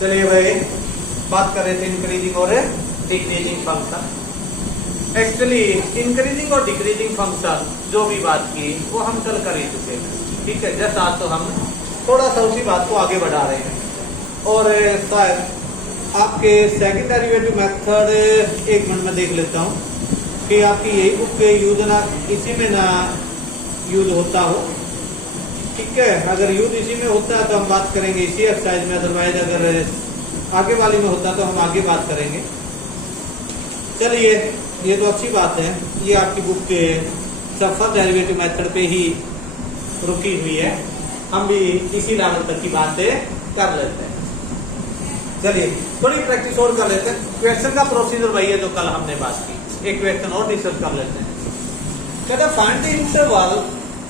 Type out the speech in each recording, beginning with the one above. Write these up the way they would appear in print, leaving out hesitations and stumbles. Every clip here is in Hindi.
चलिए भाई बात कर रहे थे इंक्रीजिंग और डिक्रीजिंग फंक्शन। एक्चुअली इंक्रीजिंग और डिक्रीजिंग फंक्शन जो भी बात की वो हम कल कर ही चुके हैं, ठीक है। जस्ट आज तो हम थोड़ा सा उसी बात को आगे बढ़ा रहे हैं और शायद आपके सेकंड डेरिवेटिव मेथड एक मिनट में देख लेता हूँ कि आपकी यही बुक यूज ना इसी में ना यूज होता हो, ठीक है। अगर यूज इसी में होता है तो हम बात करेंगे इसी एक्सरसाइज में, अदरवाइज अगर आगे वाली में होता तो हम आगे बात करेंगे। चलिए ये तो अच्छी बात है, ये आपकी बुक के फर्स्ट डेरिवेटिव मेथड पे ही रुकी हुई है, हम भी इसी लेवल तक की बातें कर लेते हैं। चलिए थोड़ी प्रैक्टिस और कर लेते हैं। क्वेश्चन का प्रोसीजर वही है जो कल हमने बात की, एक क्वेश्चन और डिस्कस कर लेते हैं। कहते find the interval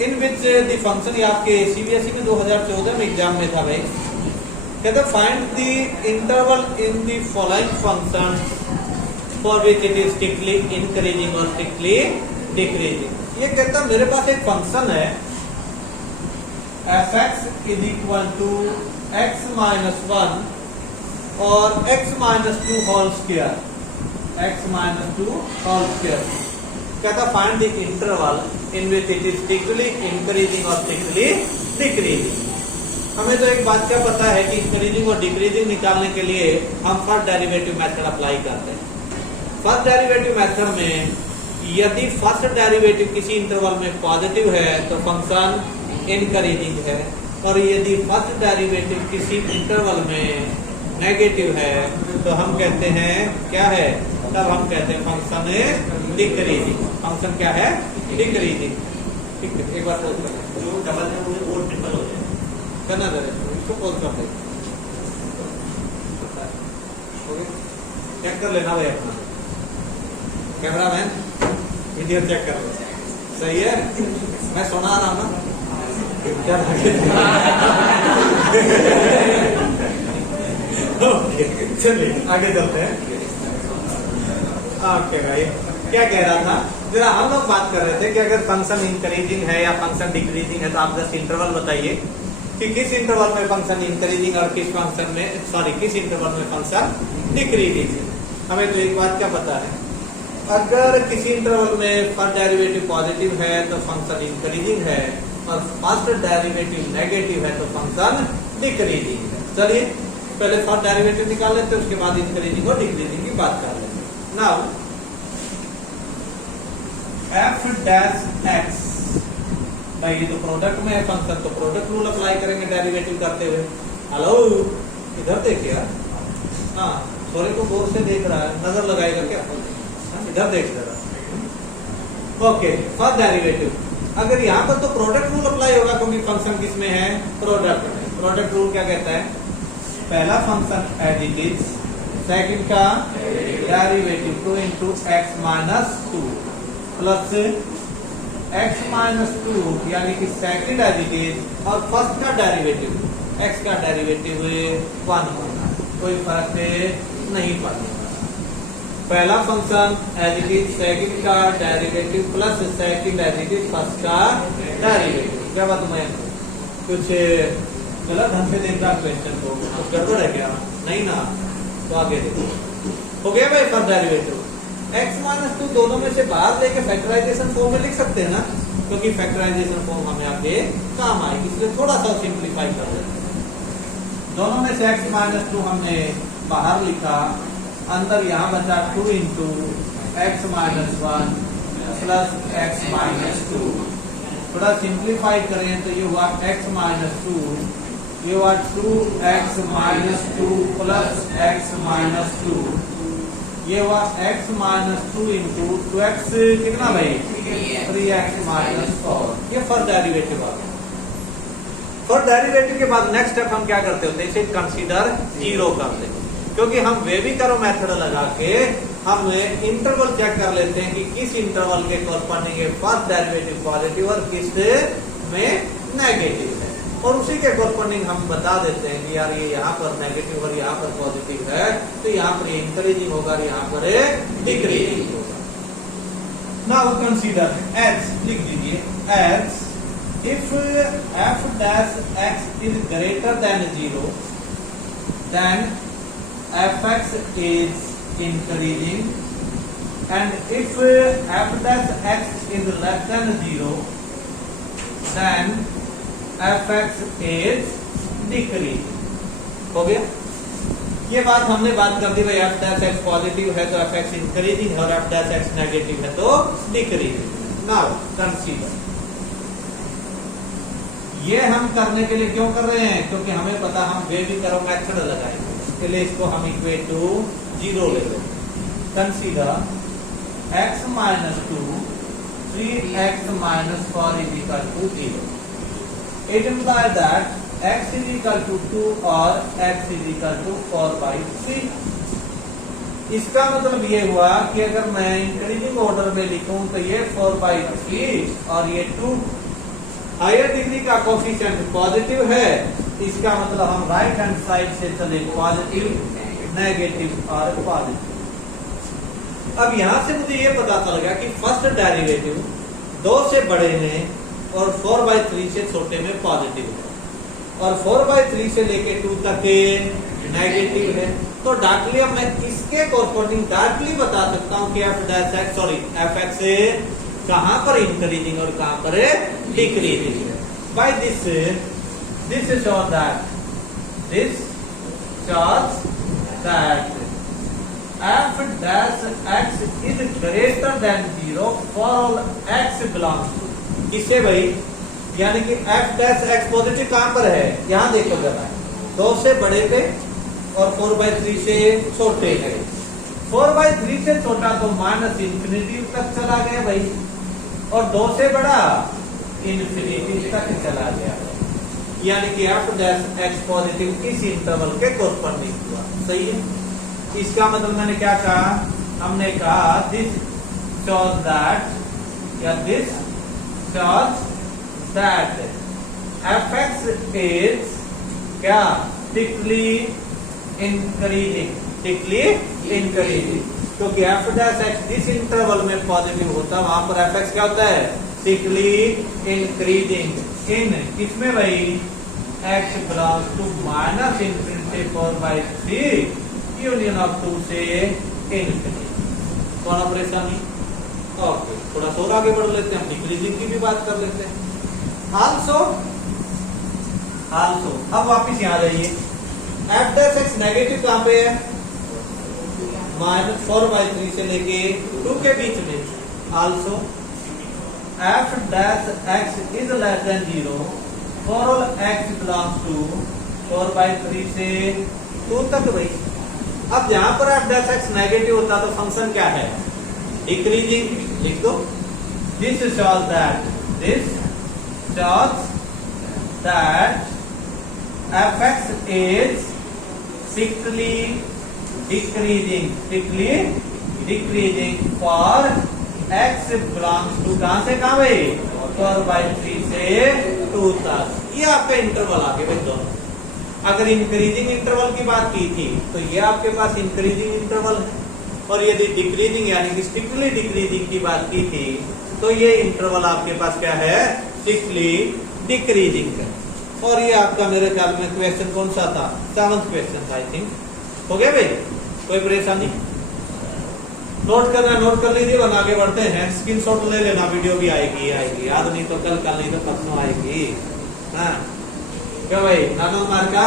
in which the function, ये आपके सीबीएसई में 2014 में एग्जाम में था भाई। कहते find the interval in the following function for which it is strictly increasing और स्ट्रिक्टली डिक्रीजिंग। ये कहता मेरे पास एक फंक्शन है fx is equal to x minus 1 और x minus 2 whole square, x minus 2 whole square. कहता find the interval in which it is strictly increasing और स्ट्रिक्टली डिक्रीजिंग। हमें तो एक बात क्या पता है कि इंक्रीजिंग और डिक्रीजिंग निकालने के लिए हम फर्स्ट डेरिवेटिव मेथड अप्लाई करते हैं। फर्स्ट डेरिवेटिव मेथड में यदि फर्स्ट डेरिवेटिव किसी इंटरवल में पॉजिटिव है तो फंक्शन इंक्रीजिंग है, और यदि फर्स्ट डेरिवेटिव किसी इंटरवल में नेगेटिव है तो हम कहते हैं क्या है, तब हम कहते हैं फंक्शन डिक्रीजिंग। फंक्शन क्या है? डिक्रीजिंग। ठीक है, एक बार पोज कर जो डबल है वो और ट्रिपल हो जाए करना दे, इसको पोज कर दे, चेक कर लेना भाई अपना कैमरा मैन, वीडियो चेक कर ले, सही है? मैं सुना रहा हूं ना क्या चलिए आगे चलते हैं। ओके भाई, क्या कह रहा था, जरा हम लोग बात कर रहे थे कि अगर फंक्शन इंक्रीजिंग है या फंक्शन डिक्रीजिंग है तो आप जस्ट इंटरवल बताइए कि किस इंटरवल में फंक्शन इंक्रीजिंग और किस फंक्शन में किस इंटरवल में फंक्शन डिक्रीजिंग है। हमें तो एक बात क्या पता है, अगर किसी इंटरवल में फर्स्ट डेरिवेटिव पॉजिटिव है तो फंक्शन इंक्रीजिंग है और फर्स्ट डेरिवेटिव नेगेटिव है तो फंक्शन डिक्रीजिंग है। चलिए पहले फर्स्ट डेरिवेटिव निकाल लेते हैं, उसके बाद इंक्रीजिंग और डिक्रीजिंग की बात कर लेते हैं। नाउ f डैश x, भाई ये तो प्रोडक्ट में है फंक्शन, तो प्रोडक्ट रूल अप्लाई करेंगे डेरिवेटिव करते हुए। हेलो इधर देखिए, हाँ सोरे को गौर से देख रहा है, नजर लगाएगा क्या? इधर देख रहा। ओके, फर्स्ट डेरिवेटिव अगर यहाँ पर तो प्रोडक्ट रूल अप्लाई होगा क्योंकि फंक्शन किसमें है? प्रोडक्ट में। प्रोडक्ट रूल क्या कहता है? पहला function as it is, second का derivative 2 into x minus 2 plus x minus 2 यानी कि सेकंड एज इट इज, और फर्स्ट का डेरिवेटिव x का डेरिवेटिव 1 होना, कोई फर्क नहीं पड़ता। पहला function as it is, second का derivative plus second as it is, first का डेरिवेटिव। क्या बात, मैं कुछ गलत ढंग से देख रहा क्वेश्चन को, कुछ गड़बड़ है क्या? नहीं ना, तो आगे देखो। हो गया भाई फर्स्ट डेरिवेटिव। x माइनस 2 दोनों में से बाहर लेके फैक्टराइजेशन फॉर्म में लिख सकते हैं ना, क्योंकि फैक्टराइजेशन फॉर्म हमें आगे काम आएगी, इसलिए थोड़ा सा सिंप्लीफाई कर देते हैं। दोनों में से x माइनस 2 हमने बाहर लिखा, अंदर यहाँ बचा 2 into x minus 1 plus x minus 2। थोड़ा सिंप्लीफाई करें तो ये हुआ x माइनस 2, ये हुआ 2x minus 2 plus x minus 2, ये हुआ x माइनस 2 इंटू 2x कितना भाई? 3x minus 4। ये फर्स्ट डेरिवेटिव आ गया। फर्स्ट डेरिवेटिव के बाद नेक्स्ट स्टेप हम क्या करते होते हैं, इसे कंसीडर जीरो करते हैं, क्योंकि हम वेविकरो मेथड लगा के हम इंटरवल चेक कर लेते हैं कि किस इंटरवल के कॉरस्पॉन्डिंग फर्स्ट डेरिवेटिव पॉजिटिव और किस में नेगेटिव है, और उसी के कॉरस्पॉन्डिंग हम बता देते हैं कि यार ये यहाँ पर नेगेटिव और यहाँ पर पॉजिटिव है, तो यहाँ पर इंक्रीजिंग होगा और यहाँ पर डिक्रीजिंग होगा। नाउ कंसीडर एच, लिख दीजिए H, if f dash x is greater than 0 then fx is increasing, and if f dash x is less than 0, then fx is decreasing. हो गया? ये बात हमने बात कर दी भाई, f dash x पॉजिटिव है तो fx इंक्रीजिंग है, और f dash x नेगेटिव है तो डिक्रीजिंग. नाउ कंसीडर, ये हम करने के लिए क्यों कर रहे हैं? क्योंकि हमें पता हम वेवी कर्व मेथड लगाएंगे, इसके लिए इसको हम इक्वेट टू 0 ले लेंगे. Consider x minus 2 3x minus 4 is equal to 0. It implies that x is equal to 2 और x is equal to 4/3. इसका मतलब ये हुआ कि अगर मैं इंक्रीजिंग ऑर्डर में लिखूं तो ये 4/3 और ये 2. हायर डिग्री का कोफिशिएंट पॉजिटिव है, इसका मतलब हम राइट हैंड साइड से चले पॉजिटिव, नेगेटिव और पॉजिटिव. अब यहां से मुझे ये पता चल गया कि फर्स्ट डेरिवेटिव 2 से बड़े में और 4/3 से छोटे में पॉजिटिव है, और 4/3 से लेके 2 तक नेगेटिव है. तो डायरेक्टली अब मैं इसके कोरस्पॉन्डिंग डायरेक्टली बता सकता हूं कि fx कहां पर इंक्रीजिंग और कहां पर डिक्रीजिंग है. By this shows that f dash x is greater than 0 for all x belongs to. किससे भाई? यानी कि f dash x पॉजिटिव कहां पर है? यहां देखो जरा, 2 से बड़े पे और 4/3 से छोटे है. 4/3 से छोटा तो माइनस इंफिनिटी तक चला गया भाई, और 2 से बड़ा इंफिनिटी तक चला गया. यानी कि f dash x पॉजिटिव इस इंटरवल के कोरस्पॉन्डिंग हुआ. सही है? इसका मतलब मैंने क्या कहा? हमने कहा दिस shows that, या this shows that fx is क्या? strictly increasing. क्योंकि f dash x जिस इंटरवल में पॉजिटिव होता है वहां पर fx क्या होता है? strictly increasing. इन किसमें भाई? x belongs to minus infinity 4/3 union of 2 से इनफिनिटी. कौन परेशानी? ओके, थोड़ा सा और आगे बढ़ लेते हैं, डिक्रीजिंग की भी बात कर लेते हैं. आल्सो अब वापिस यहाँ जाइए, f dash x नेगेटिव कहां पे है? -4/3 से लेके 2 के बीच में. Also f dash x is less than 0 for all x belongs to 4/3 से 2 तक भाई. अब जहां पर f dash x नेगेटिव होता तो फंक्शन क्या है? डिक्रीजिंग. लिख दो. This shows that fx is strictly decreasing for x belongs to कहां से कहां भाई? 4/3 से 2 तक. ये आपका इंटरवल आ गए भाई दोनों. अगर इंक्रीजिंग इंटरवल की बात की थी तो ये आपके पास इंक्रीजिंग इंटरवल है, और यदि डिक्रीजिंग यानी कि स्ट्रिक्टली डिक्रीजिंग की बात की थी तो ये इंटरवल आपके पास क्या है? स्ट्रिक्टली डिक्रीजिंग है. और ये आपका मेरे ख्याल में क्वेश्चन कौन सा था? 7th question I think. हो गया भाई? कोई परेशानी? नोट कर लीजिए, वरना आगे बढ़ते हैं. स्क्रीनशॉट ले लेना, वीडियो भी आएगी. आज नहीं तो कल नहीं तो परसों आएगी. हाँ क्या भाई? नानल मार का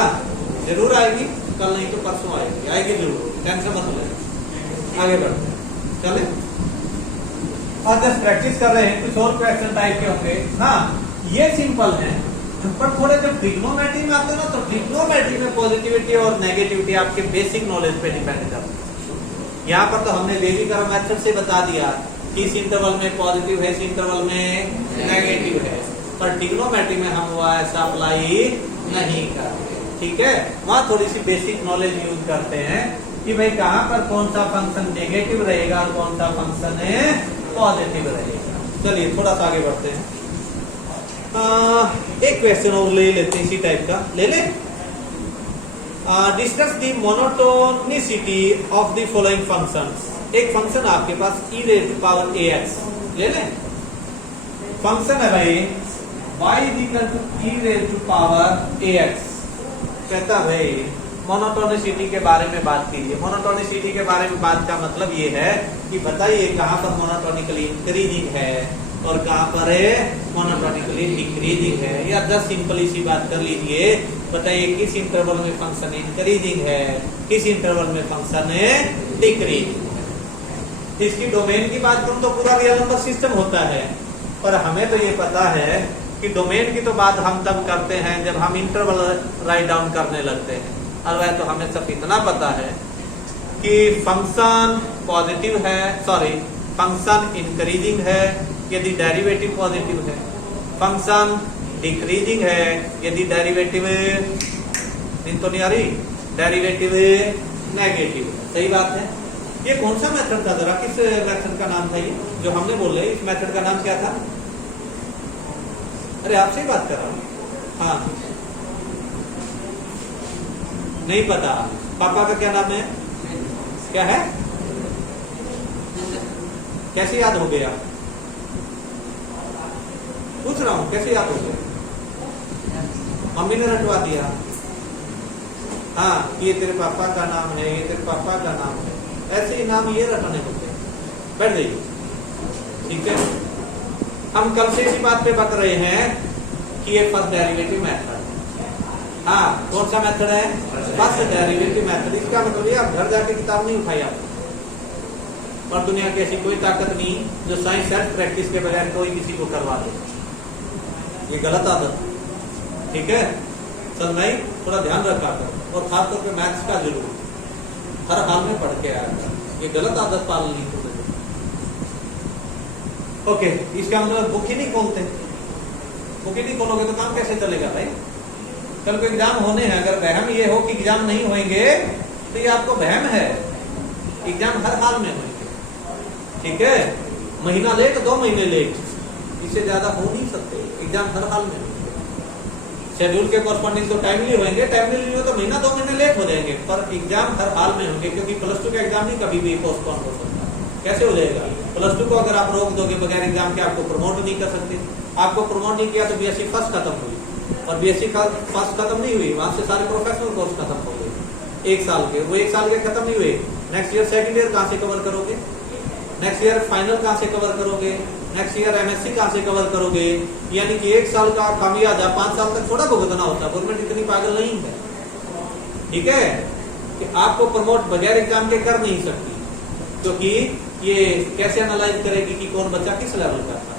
जरूर आएगी, कल नहीं तो परसों आएगी जरूर. टेंशन मत ले. आगे बढ़ते हैं, चले. और जब प्रैक्टिस कर रहे हैं कुछ और क्वेश्चन टाइप के होंगे. हाँ ये सिंपल है, पर थोड़े जब ट्रिग्नोमेट्री में आते हैं ना तो ट्रिग्नोमेट्री में पॉजिटिविटी और नेगेटिविटी आपके बेसिक नॉलेज पे डिपेंड करती है. यहाँ पर तो हमने वेवी कर्व मेथड से बता दिया कि इस इंटरवल में पॉजिटिव है, इस इंटरवल में नेगेटिव है, पर ट्रिग्नोमेट्री में हम वो ऐसा अप्लाई नहीं करते. ठीक है? वहाँ थोड़ी सी बेसिक नॉलेज यूज करते हैं कि भाई कहाँ पर कौन सा फंक्शन नेगेटिव रहेगा और कौन सा फंक्शन पॉजिटिव रहेगा. चलिए थोड़ा सा आगे बढ़ते हैं. एक क्वेश्चन और ले लेते हैं, इसी टाइप का ले ले. Discuss the monotonicity of the following functions. एक फंक्शन आपके पास e raised to power ax ले लें. फंक्शन है भाई y is equal to e raised to power ax. कहता भाई मोनोटोनिसिटी के बारे में बात कीजिए। मोनोटोनिसिटी के बारे में बात का मतलब ये है कि बताइए कहाँ पर मोनोटोनिकली इंक्रीजिंग है और कहाँ पर मोनोटोनिकली डिक्रीजिंग है। या 10 सिंपल सी बात कर लीजिए, बताइए किस इंटरवल में फंक्शन इंक्रीजिंग है, किस इंटरवल में फंक्शन डिक्रीजिंग है। इसकी डोमेन की बात करूं तो पूरा रियल नंबर सिस्टम होता है, पर हमें तो ये पता है कि डोमेन की तो बात हम तब करते हैं जब हम इंटरवल राइट डाउन करने लगते हैं। अदरवाइज तो हमें सब इतना पता है कि फंक्शन पॉजिटिव है, सॉरी फंक्शन इंक्रीजिंग है यदि डेरिवेटिव पॉजिटिव है, फंक्शन डिक्रीजिंग है यदि डेरिवेटिव तो नहीं आ रही, डेरिवेटिव नेगेटिव है। सही बात है। ये कौन सा मेथड था, जरा किस मेथड का नाम था ये जो हमने बोले? इस मेथड का नाम क्या था? अरे आपसे ही बात कर रहा हूं। हाँ नहीं पता। पापा का क्या नाम है? क्या है? कैसे याद हो गया? पूछ रहा हूं कैसे याद हो गया? मम्मी ने रटवा दिया। हाँ ये तेरे पापा का नाम है, ये तेरे पापा का नाम है, ऐसे ही नाम ये रटने होते हैं। बैठ जाइए। ठीक है, हम कल से इसी बात पे बता रहे हैं कि ये फर्स्ट डेरिवेटिव मेथड। हाँ कौन सा मेथड है? First derivative method. इसका मतलब ये आप घर जाके किताब नहीं उठाई आप, और दुनिया की ऐसी कोई ताकत नहीं जो साइंस सेल्फ प्रैक्टिस के बगैर कोई किसी को करवा दे। ये गलत आदत। ठीक है, सब नहीं, थोड़ा ध्यान रखा कर, और खासतौर पे मैथ्स का जरूर हर हाल में पढ़ के आया कर। ये गलत आदत पाल ली। ओके, इसका मतलब बुक ही नहीं खोलते। बुक ही नहीं खोलोगे तो काम कैसे चलेगा भाई? कल को एग्जाम होने हैं, अगर वहम ये हो कि एग्जाम नहीं होंगे तो ये आपको वहम है। एग्जाम हर हाल में होंगे। ठीक है, महीना लेट 2 महीने लेट, इससे ज्यादा हो नहीं सकते। एग्जाम हर हाल में होंगे। शेड्यूल के कॉरस्पॉन्डिंग तो टाइमली होंगे, टाइमली नहीं हो तो महीना 2 महीने लेट हो जाएंगे, पर एग्जाम हर हाल में होंगे। क्योंकि +2 का एग्जाम नहीं कभी भी पोस्टपोन हो सकता। कैसे हो जाएगा? +2 को अगर आप रोक दोगे बगैर एग्जाम के, आपको प्रमोट नहीं कर सकते। आपको प्रमोट नहीं किया तो बीएससी फर्स्ट खत्म हुई, और बीएससी फर्स्ट खत्म नहीं हुई, वहां से सारे प्रोफेशनल कोर्स खत्म हो गए 1 साल के। वो 1 साल के खत्म नहीं हुए, नेक्स्ट ईयर सेकंड ईयर कहां से कवर करोगे? नेक्स्ट ईयर फाइनल कहां से कवर करोगे? नेक्स्ट ईयर एमएससी कहां से कवर करोगे? यानी कि 1 साल का खामियाजा 5 साल तक थोड़ा भुगतना होता है। गवर्नमेंट इतनी पागल नहीं है। ठीक है, कि आपको प्रमोट बगैर एग्जाम के कर नहीं सकती, क्योंकि ये कैसे एनालाइज करेगी कि कौन बच्चा किस लेवल का था।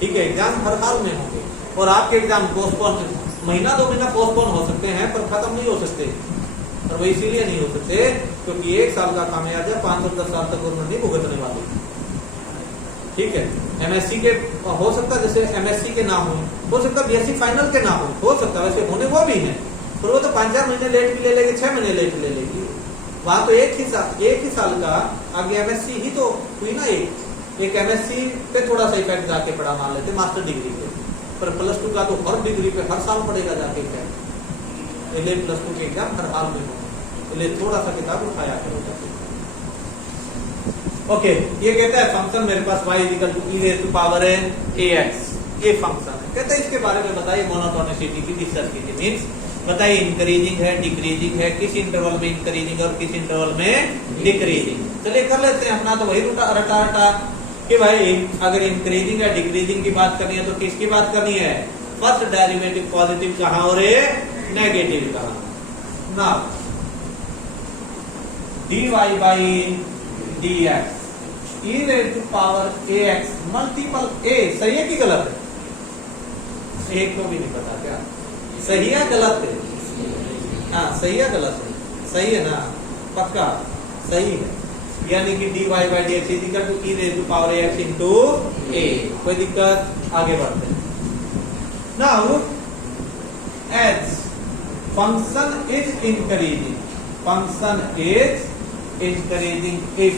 ठीक है, एग्जाम हर हाल में होंगे, और आपके एग्जाम पोस्टपोन महीना 2 महीना पोस्टपोन हो सकते हैं, पर खत्म नहीं हो सकते। और वो इसीलिए नहीं हो सकते क्योंकि 1 साल का खामियाजा 5 और 10 साल तक गवर्नमेंट नहीं भुगतने वाली। ठीक है, एमएससी के हो सकता है, जैसे एमएससी के ना हो सकता है बीएससी फाइनल के ना हो सकता है, वैसे होने वो भी है, पर वो तो 5-4 महीने लेट भी ले लेगी, 6 महीने लेट ले लेगी। वहां तो एक ही साल का आगे एमएससी ही तो हुई ना। एक एमएससी पे थोड़ा सा इफेक्ट जाके पड़ा मान लेते मास्टर डिग्री पे, पर +2 का तो हर डिग्री पे हर साल पड़ेगा जाके इफेक्ट। इसलिए +2 के एग्जाम हर हाल में हो, इसलिए थोड़ा सा किताब उठाया करो। ओके, ये कहता है फंक्शन मेरे पास y = e⁴ax, ये फंक्शन है। कहता है इसके बारे में बताइए मोनोटोनिसिटी की रिसर्च कीजिए। मीन्स बताइए इंक्रीजिंग है, डिक्रीजिंग है, किस इंटरवल में इंक्रीजिंग और किस इंटरवल में डिक्रीजिंग। चलिए कर लेते हैं अपना तो वही रटा कि भाई अगर इंक्रीजिंग या डिक्रीजिंग की बात करनी है तो किसकी बात करनी है? फर्स्ट डेरिवेटिव पॉजिटिव कहां और नेगेटिव कहां। ना dy/dx e⁴ax मल्टीपल a, सही है कि गलत है? एक को भी नहीं पता क्या सही है गलत है? हाँ सही है गलत है? सही है ना, पक्का सही है। यानी कि dy/dx e⁴ax into a। कोई दिक्कत? आगे बढ़ते हैं। Now as function is increasing, function is increasing if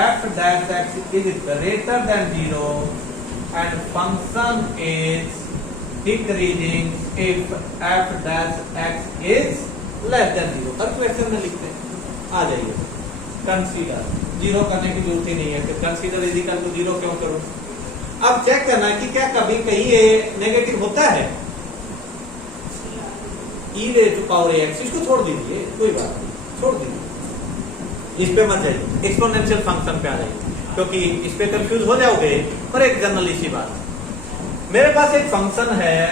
f(x) is greater than 0 and function is decreasing if f(x) is less than 0। Her question में लिखते हैं, आ जाइए। कंसीडर 0 करने की जरूरत ही नहीं है, फिर कंसीडर = 0 क्यों करूं? अब चेक करना है कि क्या कभी कहीं ये नेगेटिव होता है। ई रे टू पावर एक्स, इसको छोड़ दीजिए, कोई बात नहीं, छोड़ दीजिए, इस पे मत जाइए, एक्सपोनेंशियल फंक्शन पे आ जाइए, क्योंकि इस पे कंफ्यूज हो जाओगे। पर एक जनरली सी बात, मेरे पास एक फंक्शन है,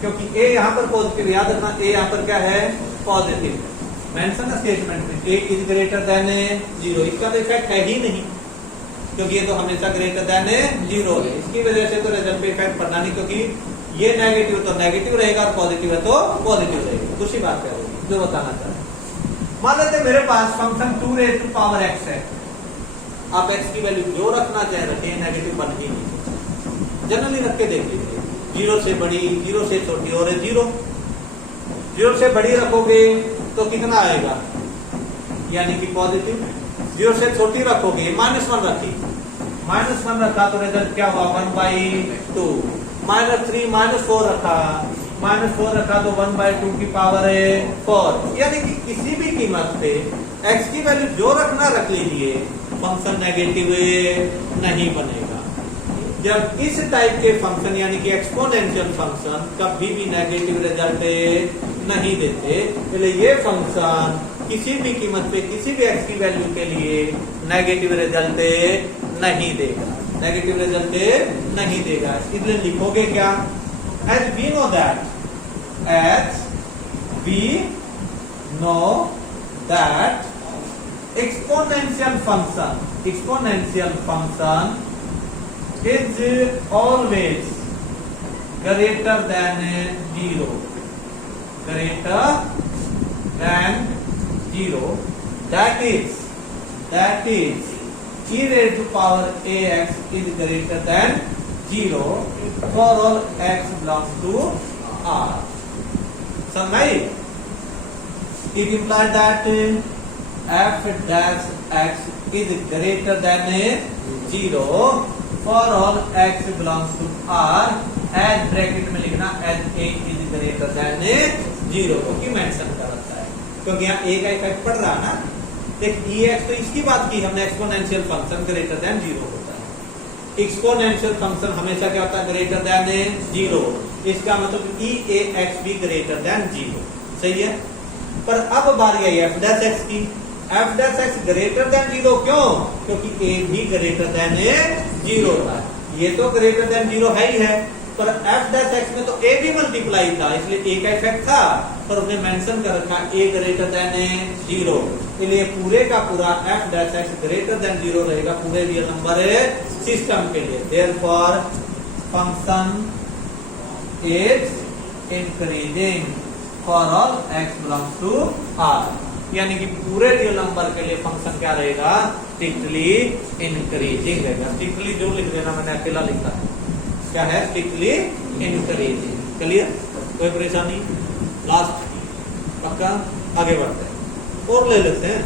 क्योंकि ए यहाँ पर पॉजिटिव, याद रखना ए यहाँ पर क्या है, पॉजिटिव, मेंशन स्टेटमेंट में ए इज ग्रेटर देन 0, इसका तो इफेक्ट है ही नहीं, क्योंकि ये तो हमेशा ग्रेटर देन 0 है, इसकी वजह से तो रिजल्ट पे इफेक्ट पड़ना नहीं, क्योंकि ये नेगेटिव तो नेगेटिव रहेगा और पॉजिटिव है तो पॉजिटिव रहेगा, दूसरी बात क्या होगी जो बताना चाह रहे। मान लेते मेरे पास फंक्शन 2 रे टू पावर एक्स है, आप एक्स की वैल्यू जो रखना चाहे रखें, नेगेटिव बन ही नहीं, जनरली रख के देख लीजिए, 0 से बड़ी, 0 से छोटी और 0 से बड़ी रखोगे तो कितना आएगा, यानी कि पॉजिटिव, 0 से छोटी रखोगे, -1 रखी, -1 रखा तो रिजल्ट क्या हुआ, 1/2, -3 -4 रखा, -4 रखा तो 1/2 की पावर है 4, यानी कि किसी भी कीमत पे x की वैल्यू जो रखना रख लीजिए, फंक्शन नेगेटिव नहीं बनेगा। जब इस टाइप के फंक्शन यानी कि एक्सपोनेंशियल फंक्शन कभी भी नेगेटिव रिजल्ट नहीं देते, इसलिए ये फंक्शन किसी भी कीमत पे किसी भी x की वैल्यू के लिए नेगेटिव रिजल्ट नहीं देगा, नेगेटिव रिजल्ट नहीं देगा। इसलिए लिखोगे क्या, as we know that exponential function is always greater than 0, greater than 0, that is e raised to power ax is greater than 0 for all x belongs to R. Samai, it implies that f dash x is greater than 0 for all x belongs to R, as bracket में लिखना as a is greater than 0 क्योंकि मेंशन कर रखा है, क्योंकि यहाँ a का इफेक्ट पड़ रहा है ना। देख ex तो इसकी बात की हमने, एक्सपोनेंशियल फंक्शन ग्रेटर देन 0 होता है, एक्सपोनेंशियल फंक्शन हमेशा क्या होता है, ग्रेटर देन 0, इसका मतलब e a x भी ग्रेटर देन 0, सही है। पर अब बारी आई f डैश x की, f dash x greater than 0 क्यों, क्योंकि a भी ग्रेटर देन 0 था, ये तो ग्रेटर देन 0 है ही है, पर f डैश x में तो a भी मल्टीप्लाई था, इसलिए a का इफेक्ट था, पर उसने मेंशन कर रखा a ग्रेटर देन 0, इसलिए पूरे का पूरा f dash x greater than 0 रहेगा पूरे रियल नंबर सिस्टम के लिए। Therefore function is increasing for all x belongs to R, यानी कि पूरे रियल नंबर के लिए फंक्शन क्या रहेगा, स्ट्रिक्टली इंक्रीजिंग रहेगा। स्ट्रिक्टली जो लिख देना, मैंने अकेला लिखा है, क्या है, स्ट्रिक्टली इंक्रीजिंग। क्लियर, कोई परेशानी, लास्ट पक्का, आगे बढ़ते हैं और ले लेते हैं।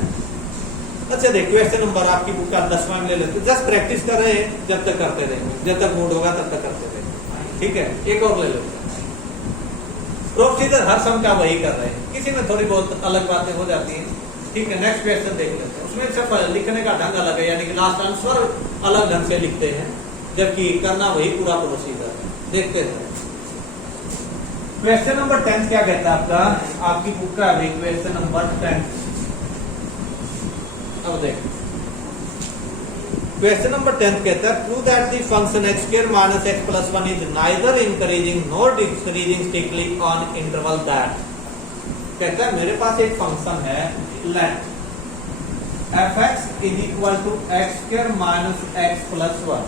अच्छा देख, क्वेश्चन नंबर आपकी बुक का 10वां में ले लेते हैं, जस्ट प्रैक्टिस कर रहे हैं, जब तक करते रहेंगे, जब तक मूड होगा तब तक करते रहेंगे, ठीक है। एक और ले लेते हैं, प्रोसीजर हर सम का वही कर रहे हैं, किसी में थोड़ी बहुत अलग बातें हो जाती हैं, ठीक है। नेक्स्ट क्वेश्चन देख लेते हैं, उसमें सिर्फ लिखने का ढंग अलग है, यानी कि लास्ट आंसर अलग ढंग से लिखते हैं, जबकि करना वही पूरा प्रोसीजर है। देखते हैं क्वेश्चन नंबर 10 क्या कहता है आपका, आपकी बुक का अभी क्वेश्चन नंबर 10। अब देख, क्वेश्चन नंबर 10 कहता है, prove that the function x square minus x plus 1 is neither increasing nor decreasing strictly on interval that. कहता है मेरे पास एक फंक्शन है, let fx is equal to x square minus x plus 1,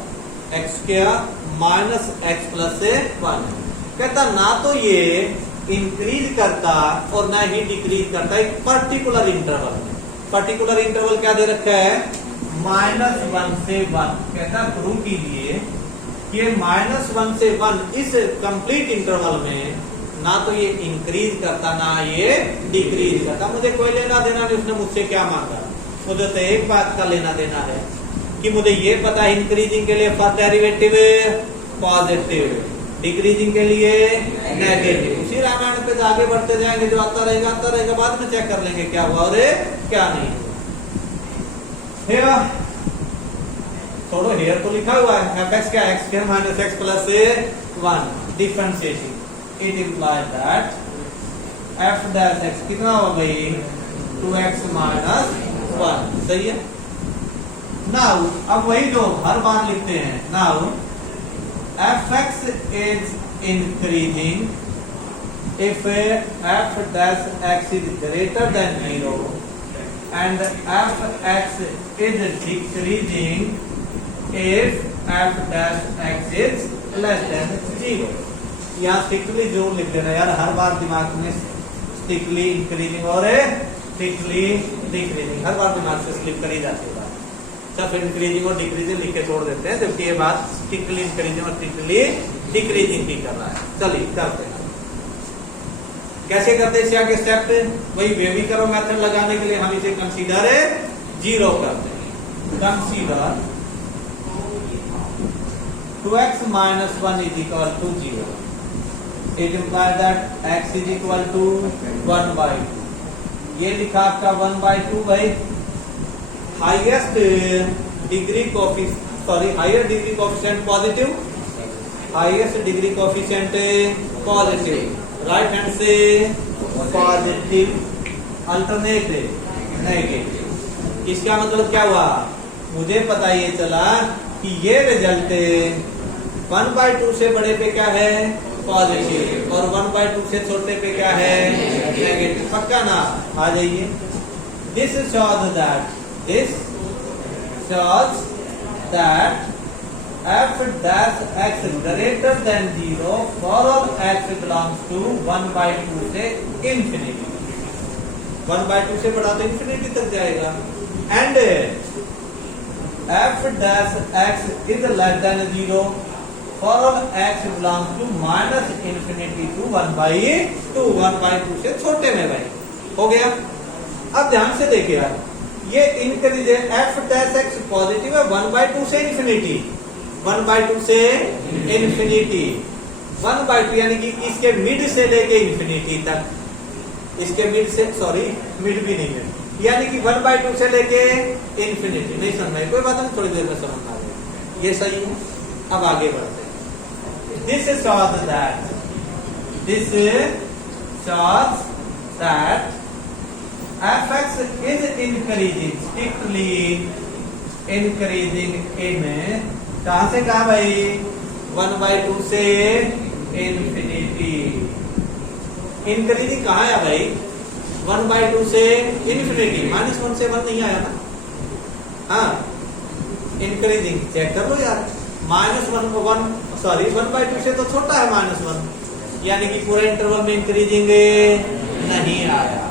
x square minus x plus 1। कहता ना तो ये इंक्रीज करता और ना ही डिक्रीज करता एक पर्टिकुलर इंटरवल में। पर्टिकुलर इंटरवल क्या दे रखा है, -1 से 1। कहता प्रूव कीजिए कि -1 से 1 इस कंप्लीट इंटरवल में ना तो ये इंक्रीज करता ना ये डिक्रीज करता। मुझे कोई लेना देना नहीं, उसने मुझसे क्या मांगा, मुझे तो एक बात का लेना देना है कि मुझे ये पता है इंक्रीजिंग के लिए फर्स्ट डेरिवेटिव पॉजिटिव, डिक्रीजिंग के लिए नेगेटिव। उसी रामायण पे आगे बढ़ते जाएंगे, जो आता रहेगा, बाद में चेक कर लेंगे क्या हुआ और क्या नहीं हुआ। छोड़ो, हेयर तो लिखा हुआ है fx क्या, x square minus x plus 1 differentiation. It implies that F dash x कितना होगा भाई 2x माइनस 1 सही है। नाउ अब वही जो हर बार लिखते हैं, now F x is increasing if f dash x is greater than 0 and f x is decreasing if f dash x is less than 0। यहाँ स्ट्रिक्टली जो लिख देना यार, हर बार दिमाग में स्ट्रिक्टली इंक्रीजिंग और स्ट्रिक्टली डिक्रीजिंग हर बार दिमाग से स्लिप करी जाती है। सब इंक्रीजिंग और डिक्रीजिंग लिख के छोड़ देते हैं, जबकि ये बात स्ट्रिक्टली इंक्रीजिंग और स्ट्रिक्टली डिक्रीजिंग भी कर रहा है। चलिए करते हैं, कैसे करते हैं इसके स्टेप, वही वेवी करो मेथड लगाने के लिए हम इसे कंसीडर 0 करते हैं। Consider 2x minus 1 is equal to 0. It implies that x is equal to 1 by 2. ये लिखा आपका 1 by 2 भाई, highest degree highest degree coefficient positive, highest degree coefficient positive, right hand से पॉजिटिव, अल्टरनेटिव नेगेटिव। इसका मतलब क्या हुआ, मुझे पता ये चला कि ये रिजल्ट 1 by 2 से बड़े पे क्या है पॉजिटिव और 1 by 2 से छोटे पे क्या है नेगेटिव। पक्का ना, आ जाइए। This shows that f dash x greater than 0 for all x belongs to 1 by 2 से infinity। 1 by 2 से बड़ा तो infinity तक जाएगा। and f dash x is less than 0 for all x belongs to minus infinity to 1 by 2। 1 by 2 से छोटे में भाई हो गया। अब ध्यान से देखिए यार, ये इंक्रीज है, f dash x पॉजिटिव है 1 by 2 से इंफिनिटी, 1 by 2 से इंफिनिटी, 1 by 2 यानी कि इसके मिड से लेके इंफिनिटी तक, इसके मिड से मिड भी नहीं है, यानी कि 1 by 2 से लेके इंफिनिटी। नहीं समझ में कोई बात नहीं, थोड़ी देर में समझ आ जाएगा, ये सही है। अब आगे बढ़ते हैं। This shows that fx is increasing, strictly increasing in, कहां से कहा भाई 1 by 2 से इंफिनिटी। इंक्रीजिंग कहाँ है भाई 1 by 2 से इंफिनिटी, -1 से 1 नहीं आया ना। हाँ, इंक्रीजिंग चेक कर लो यार, -1 by 2 से तो छोटा है -1, यानी कि पूरे इंटरवल में इंक्रीजिंग नहीं आया।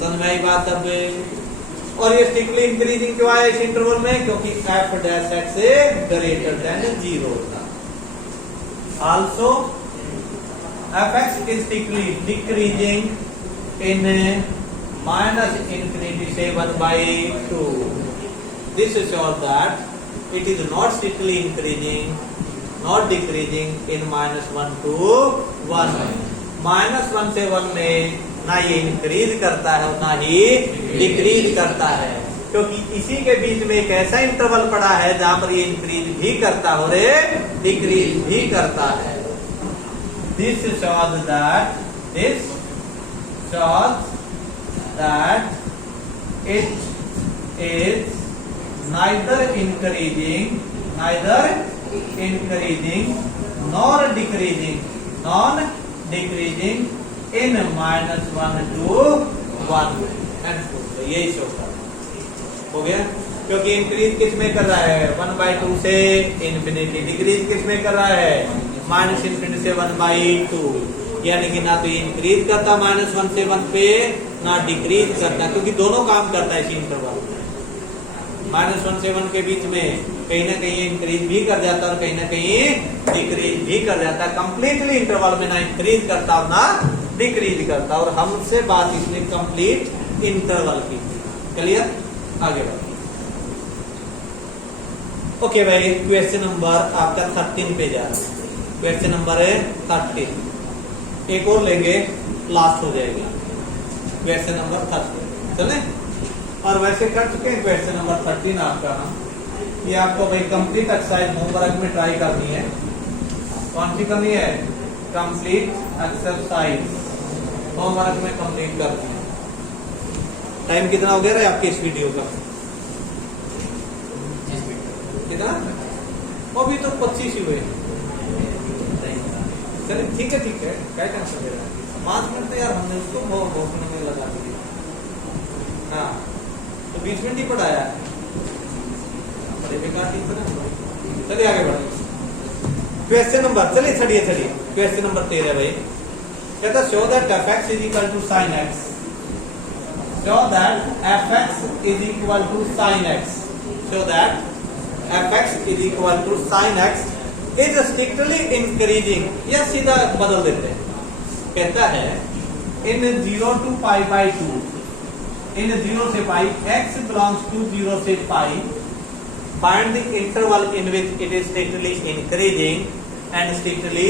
समझ में आई बात अब। और ये स्ट्रिक्टली इंक्रीजिंग क्यों आया इस इंटरवल में, क्योंकि f dash x greater than 0 था। Also fx is strictly decreasing in -infinity से 1 by 2। This shows that it is not strictly increasing, not decreasing in -1 to 1। -1 से 1 में ना ये इंक्रीज करता है ना ही डिक्रीज करता है, क्योंकि इसी के बीच में एक ऐसा इंटरवल पड़ा है जहां पर ये इंक्रीज भी करता है और डिक्रीज भी करता है। This shows that it is neither increasing nor decreasing in -1 to 1 and 2। तो यही शो हो गया, क्योंकि इंक्रीज किस में कर रहा है 1 by 2 से इंफिनिटी, डिक्रीज किस में कर रहा है -infinity से 1 by 2, यानी कि ना तो इंक्रीज करता -1 से 1 पे, ना डिक्रीज करता, क्योंकि दोनों काम करता है इसी इंटरवल में। -1 से 1 के बीच में कहीं ना कहीं इंक्रीज भी कर जाता है और कहीं ना कहीं डिक्रीज भी कर जाता है। कंप्लीटली इंटरवल में ना इंक्रीज करता और ना डिक्रीज करता, और हमसे बात इसने कंप्लीट इंटरवल की। क्लियर, आगे बढ़िए। ओके भाई, क्वेश्चन नंबर आपका 13 पे जा रहा है। क्वेश्चन नंबर है 13, एक और लेंगे लास्ट हो जाएगी। क्वेश्चन नंबर 13 चले, और वैसे कर चुके हैं क्वेश्चन नंबर 13 आपका। ये आपको भाई कंप्लीट एक्सरसाइज होमवर्क में ट्राई करनी है। कौन सी करनी है, कंप्लीट एक्सरसाइज होमवर्क में कंप्लीट कर दिया। टाइम कितना हो गया है आपके इस वीडियो का? कितना? अभी तो 25 ही हुए। चलिए ठीक है क्या टेंशन ले रहा है? 5 मिनट तो यार हमने उसको भोगने में लगा दिया। हाँ तो 20 मिनट ही पढ़ाया है, बड़े बेकार टीचर है। चलिए आगे बढ़े। क्वेश्चन नंबर, चलिए छड़िए क्वेश्चन नंबर 13 भाई कहता show that fx is equal to sin x। Show that fx is equal to sin x। Show that fx is equal to sin x is strictly increasing. या सीधा बदल देते हैं, कहता है इन 0 to पाई बाई 2, इन 0 से पाई x बिलोंग्स टू 0 से pi, find the interval in which it is strictly increasing and strictly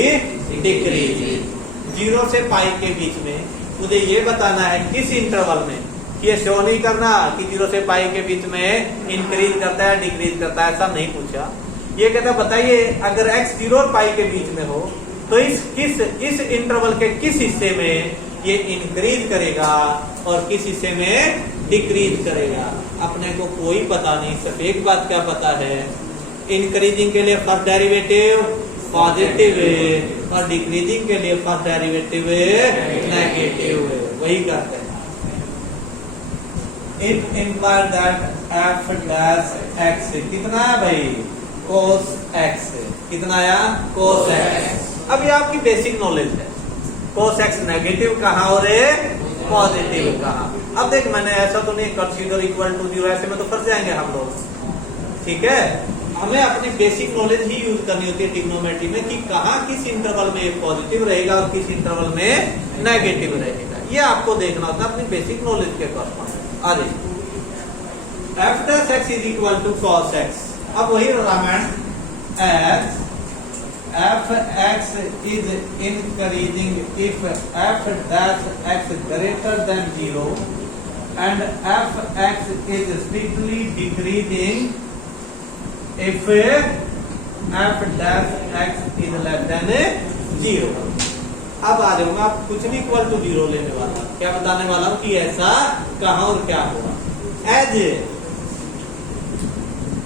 decreasing. 0 से पाई के बीच में मुझे ये बताना है किस इंटरवल में, ये शो नहीं करना कि 0 से पाई के बीच में इंक्रीज करता है डिक्रीज करता है, ऐसा नहीं पूछा। ये कहता बताइए अगर x 0 और पाई के बीच में हो तो इस इंटरवल के किस हिस्से में ये इंक्रीज करेगा और किस हिस्से में डिक्रीज करेगा। अपने को कोई पता नहीं, सिर्फ एक बात क्या पता है, इंक्रीजिंग के लिए फर्स्ट डेरिवेटिव पॉजिटिव है और डिक्रीजिंग के लिए फर्स्ट डेरिवेटिव नेगेटिव है, वही करते हैं। It implies that f dash x कितना है भाई? cos x। कितना आया? cos x। अब ये आपकी बेसिक नॉलेज है, cos x नेगेटिव कहाँ और पॉजिटिव कहाँ। अब देख मैंने ऐसा तो नहीं कंसीडर इक्वल टू 0, ऐसे में तो फंस जाएंगे हम लोग, ठीक है। हमें अपनी बेसिक नॉलेज ही यूज करनी होती है ट्रिग्नोमेट्री में कि कहाँ किस इंटरवल में पॉजिटिव रहेगा और किस इंटरवल में नेगेटिव रहेगा, ये आपको देखना होता है अपनी बेसिक नॉलेज के कॉरस्पॉन्डिंग। आ जाइए f dash x is equal to cos x। अब वही Ramayan as f x is increasing if f dash x greater than 0 and f x is strictly decreasing if f dash x is less than 0। अब आ जाऊंगा, आप कुछ नहीं इक्वल टू 0 लेने वाला, क्या बताने वाला हूं कि ऐसा कहां और क्या हुआ। As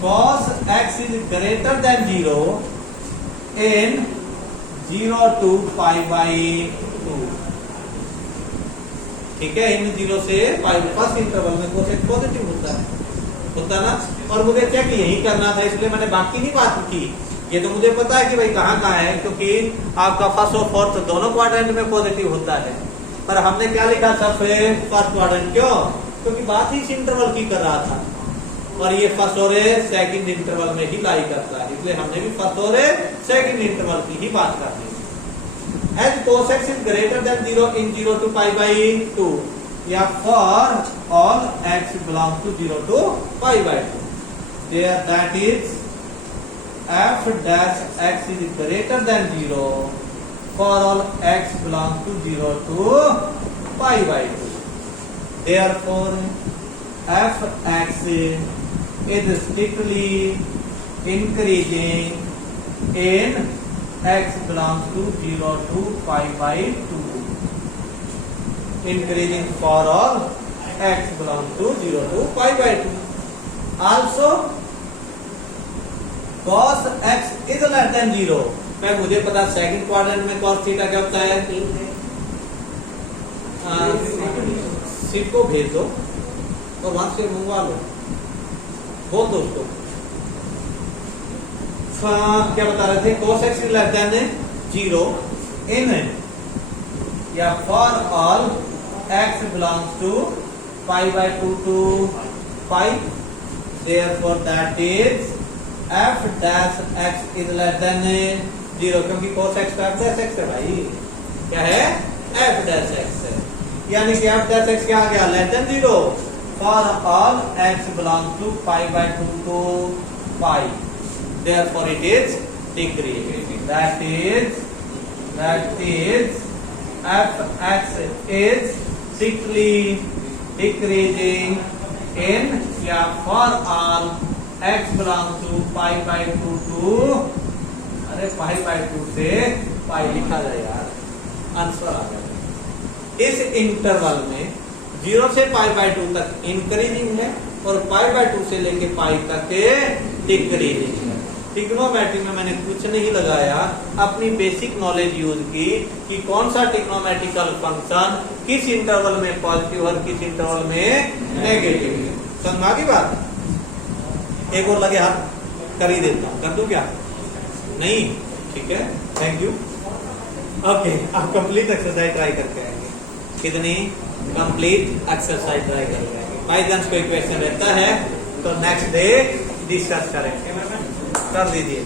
cos x is greater than 0 in 0 to pi by 2, ठीक है। इन 0 से पाई फर्स्ट इंटरवल में cos x पॉजिटिव होता ना, और मुझे चेक यही करना था, इसलिए मैंने बाकी नहीं बात की। ये तो मुझे पता है कि भाई कहाँ है, क्योंकि आपका फर्स्ट और फोर्थ दोनों क्वाड्रेंट में पॉजिटिव होता है, पर हमने क्या लिखा था फर्स्ट क्वाड्रेंट, क्यों? क्योंकि बात ही इस इंटरवल की कर रहा था और ये फर्स्ट और सेकंड इंटरवल में ही लाई करता है, इसलिए हमने भी फर्स्ट और सेकंड इंटरवल की ही बात करनी है। As cos x is greater than 0 in 0 to pi by 2, या for all x belongs to 0 to pi by 2, there that is f dash x is greater than 0 for all x belongs to 0 to pi by 2, therefore f x is strictly increasing in x belongs to 0 to pi by 2, increasing for all x belongs to 0 to pi by 2. Also cos x is less than 0। मैं मुझे पता सेकंड क्वाड्रेंट में cos थीटा क्या होता है, सीट को भेज दो और वहां से मंगवा लो, बोल दो उसको। क्या बता रहे थे, cos x is less than 0 in या for all x belongs to pi by 2 to pi, therefore that is f dash x is less than 0, क्योंकि cos x का f dash x है भाई, क्या है f dash x है, यानी कि f dash x क्या आ गया, less than 0 for all x belongs to pi by 2 to pi, therefore it is decreasing, that is f x is strictly decreasing in या for all x belongs to pi by 2 to, अरे pi by 2 से pi लिखा जाए यार, आंसर आ गया। इस इंटरवल में 0 से π/2 तक इंक्रीजिंग है और π/2 से लेके पाई तक डिक्रीजिंग है। ट्रिग्नोमेट्री में मैंने कुछ नहीं लगाया, अपनी बेसिक नॉलेज यूज की कि कौन सा ट्रिग्नोमेट्रिकल फंक्शन किस इंटरवल में पॉजिटिव और किस इंटरवल में नेगेटिव है। समझ में आ गई बात? एक और लगे हाथ कर ही देता हूं, कर दूं क्या? नहीं, ठीक है, थैंक यू। ओके, आप कंप्लीट एक्सरसाइज ट्राई करके आएंगे। कितनी कंप्लीट एक्सरसाइज ट्राई करके आएंगे। बाई चांस कोई क्वेश्चन रहता है तो नेक्स्ट डे डिस्कस करेंगे। कर दीजिए।